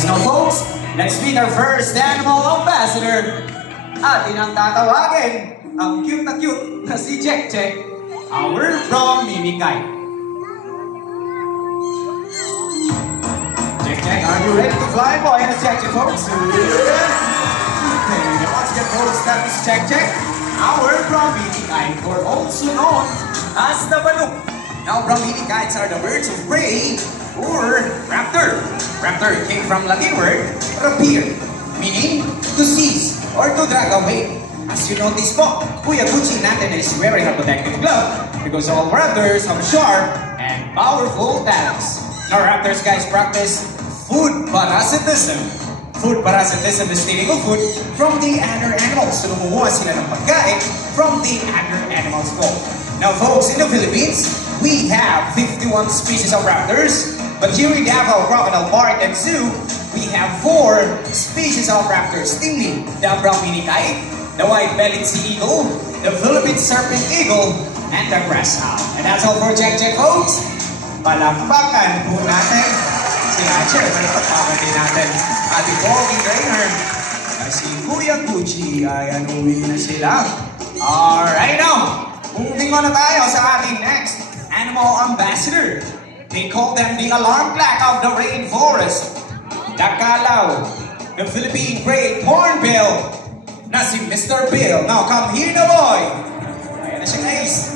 folks. Now folks, let's meet our first animal ambassador. Atin ang tatawagin, ang cute na si Jack Jack, our from Mimikay. Jack, are you ready to fly, boy? And it's Jack Jack, folks. Okay, once again, folks, that is Jack Jack, our from Mimikay, or also known as the Baluk. Now, Brahminikites are the birds of prey or raptor. Raptor came from Latin word rapir, meaning to seize or to drag away. As you notice po, Kuya Gucci natin is wearing a protective glove because all raptors have sharp and powerful talons. Now, raptors, guys, practice food parasitism. Food parasitism is stealing of food from the other animals. So, lumuha sila ng pagkain from the other animals po. Now, folks, in the Philippines, we have 51 species of raptors. But here in Davao, Crocodile Park and Zoo, we have 4 species of raptors. Namely, the brown minikite, the white-bellied sea eagle, the Philippine serpent eagle, and the grass owl. And that's all for Jack Jack, folks. Palakpakan po natin si Hatcher. Palakpakan din natin ating walking trainer. Kasi Kuya Gucci ay anuwi na sila. Alright now, moving on na tayo sa ating next animal ambassador. They call them the alarm clock of the rainforest. The Kalaw, the Philippine great hornbill, na si Mr. Bill. Now come here na, boy. Ayan na siya, guys.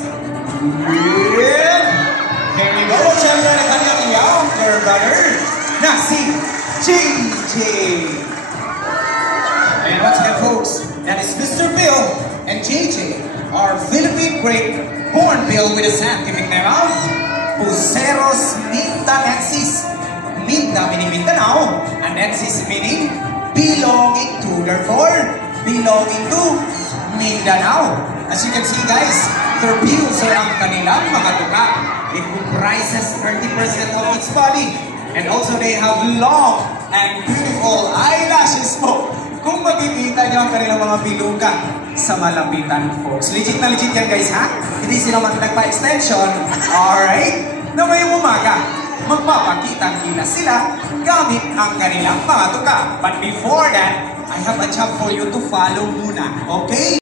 Yeah. Here we go. Siyempre na kanyang younger brother, na si JJ. And once again, folks, that is Mr. Bill and JJ, our Philippine great hornbill with a scientific name of Puceros mindanensis. Minda meaning Mindanao, and ensis meaning belonging to, therefore belonging to Mindanao. As you can see, guys, their bills are ang kanilang mga tuka. It comprises 30% of its body, and also they have long and beautiful eyelashes po. Kung makikita nyo ang kanilang mga biluga sa malapitan, folks. Legit na legit yan, guys, ha? Hindi sila man nagpa-extension. Alright? Na ngayong umaga, magpapakitang-kita sila gamit ang kanilang mga tuka. But before that, I have a job for you to follow muna. Okay?